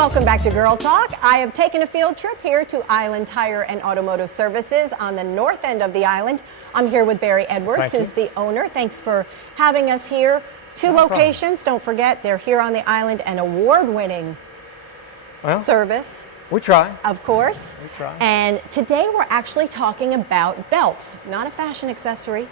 Welcome back to Girl Talk. I have taken a field trip here to Island Tire and Automotive Services on the north end of the island. I'm here with Barry Edwards, who's the owner. Thanks for having us here. Two locations, don't forget, they're here on the island, and award-winning service. We try. Of course. We try. And today we're actually talking about belts, not a fashion accessory,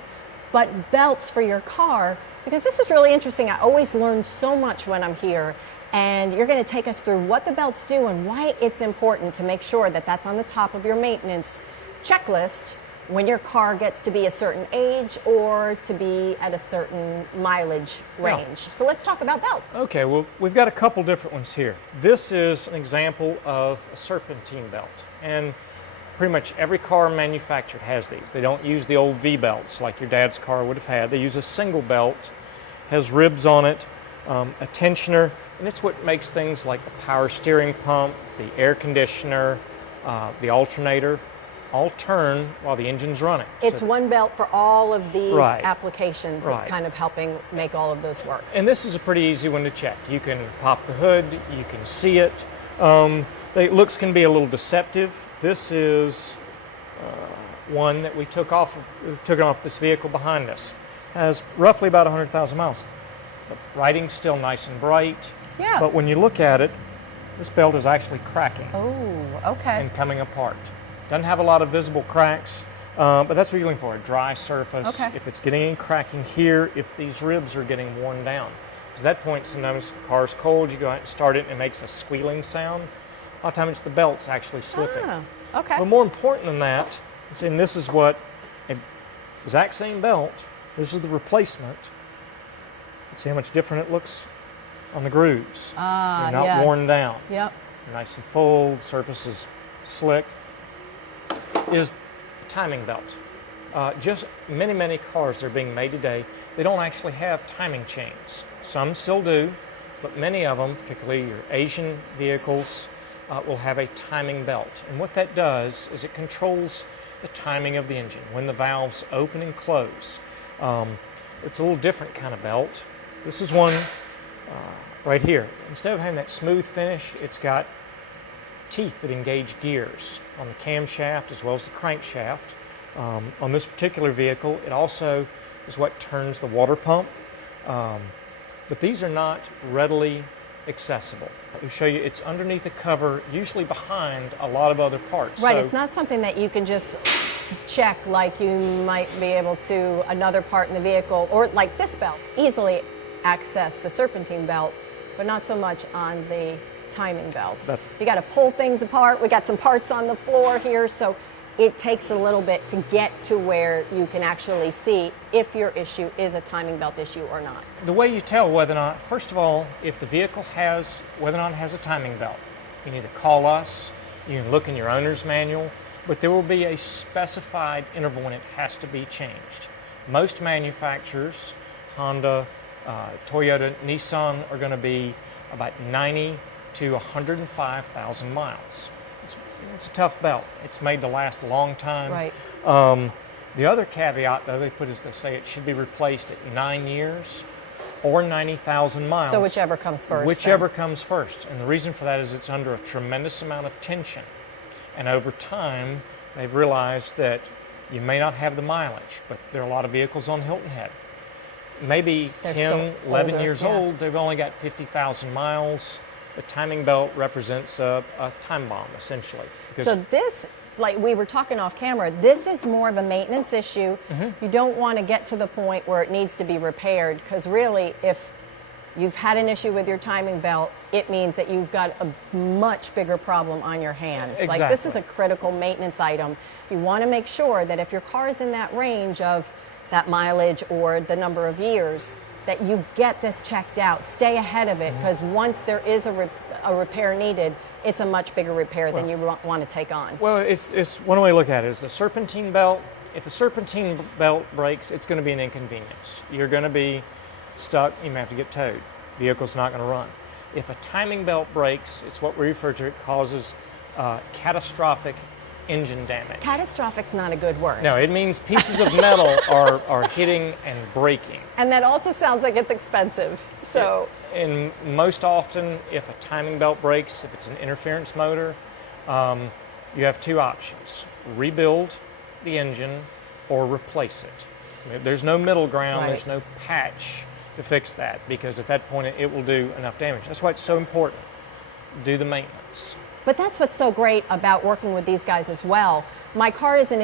but belts for your car, because this is really interesting. I always learn so much when I'm here, and you're going to take us through what the belts do and why it's important to make sure that that's on the top of your maintenance checklist when your car gets to be a certain age or to be at a certain mileage range. So let's talk about belts. Okay, well, we've got a couple different ones here. This is an example of a serpentine belt, and pretty much every car manufactured has these. They don't use the old V-belts like your dad's car would have had. They use a single belt, has ribs on it, a tensioner, and it's what makes things like the power steering pump, the air conditioner, the alternator, all turn while the engine's running. It's one belt for all of these applications. Right. It's kind of helping make all of those work. And this is a pretty easy one to check. You can pop the hood, you can see it. The looks can be a little deceptive. This is one that we took off this vehicle behind us. Has roughly about 100,000 miles. The writing's still nice and bright. Yeah. But when you look at it, this belt is actually cracking. Oh, okay. And coming apart. Doesn't have a lot of visible cracks, but that's what you're looking for, a dry surface. Okay. If it's getting any cracking here, if these ribs are getting worn down. Because at that point, sometimes the car's cold, you go out and start it, and it makes a squealing sound. A lot of times it's the belt's actually slipping. Oh, okay. But more important than that, and this is what, exact same belt, this is the replacement. See how much different it looks on the grooves. They're not worn down. Yep. They're nice and full, the surface is slick. Is timing belt. Just many cars that are being made today, they don't actually have timing chains. Some still do, but many of them, particularly your Asian vehicles, will have a timing belt. And what that does is it controls the timing of the engine, when the valves open and close. It's a little different kind of belt. This is one right here. Instead of having that smooth finish, it's got teeth that engage gears on the camshaft as well as the crankshaft. On this particular vehicle, it also is what turns the water pump. But these are not readily accessible. Let me show you, it's underneath the cover, usually behind a lot of other parts. Right, so, it's not something that you can just check like you might be able to another part in the vehicle, or like this belt, easily access the serpentine belt, but not so much on the timing belts. You got to pull things apart. We got some parts on the floor here, so it takes a little bit to get to where you can actually see if your issue is a timing belt issue or not. The way you tell whether or not, first of all, if the vehicle has, whether or not it has a timing belt, you need to call us, you can look in your owner's manual, but there will be a specified interval when it has to be changed. Most manufacturers, Honda, Toyota, Nissan, are going to be about 90 to 105,000 miles. It's a tough belt. It's made to last a long time. Right. The other caveat, though, they put is they say it should be replaced at 9 years or 90,000 miles. So whichever comes first. Whichever comes first. And the reason for that is it's under a tremendous amount of tension. And over time, they've realized that you may not have the mileage, but there are a lot of vehicles on Hilton Head. Maybe 10, 11 years old, they've only got 50,000 miles. The timing belt represents a time bomb, essentially. So this, like we were talking off camera, this is more of a maintenance issue. You don't want to get to the point where it needs to be repaired, because really, if you've had an issue with your timing belt, it means that you've got a much bigger problem on your hands. Exactly. Like, this is a critical maintenance item. You want to make sure that if your car is in that range of that mileage or the number of years, that you get this checked out, stay ahead of it, because once there is a repair needed, it's a much bigger repair than you want to take on. Well, it's one way to look at it is a serpentine belt. If a serpentine belt breaks, it's going to be an inconvenience. You're going to be stuck, you may have to get towed. Vehicle's not going to run. If a timing belt breaks, it's what we refer to, it causes catastrophic engine damage. Catastrophic's not a good word. No, it means pieces of metal are hitting and breaking. And that also sounds like it's expensive. So, And most often, if a timing belt breaks, if it's an interference motor, you have two options: rebuild the engine or replace it. There's no middle ground, Right. there's no patch to fix that, because at that point it will do enough damage. That's why it's so important. Do the maintenance. but that's what's so great about working with these guys as well. My car isn't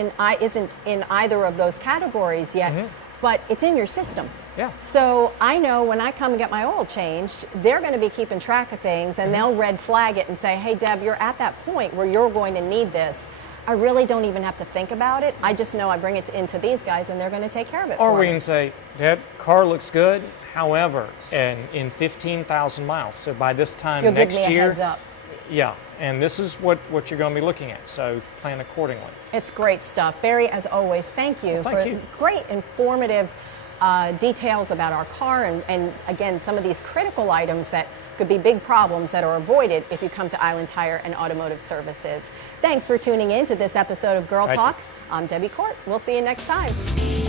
in either of those categories yet, but it's in your system. Yeah. So I know when I come and get my oil changed, they're going to be keeping track of things, and they'll red flag it and say, hey, Deb, you're at that point where you're going to need this. I really don't even have to think about it. I just know I bring it into these guys, and they're going to take care of it Or for we me. can say, Deb, car looks good, however, and in 15,000 miles. So by this time You'll next give me a year, heads up. yeah, and this is what you're going to be looking at. So plan accordingly. It's great stuff. Barry, as always, thank you Well, thank for you. great informative details about our car and again, some of these critical items that could be big problems that are avoided if you come to Island Tire and Automotive Services. Thanks for tuning in to this episode of Girl Thank Talk. you. I'm Debbie Court. We'll see you next time.